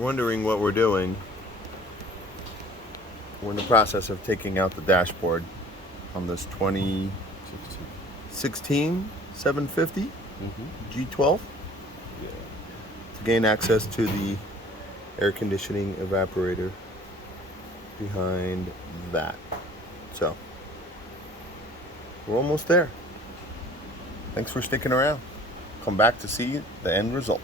you're wondering what we're doing, we're in the process of taking out the dashboard on this 2016 750 G12 to gain access to the air conditioning evaporator behind that. So we're almost there. Thanks for sticking around. Come back to see the end result.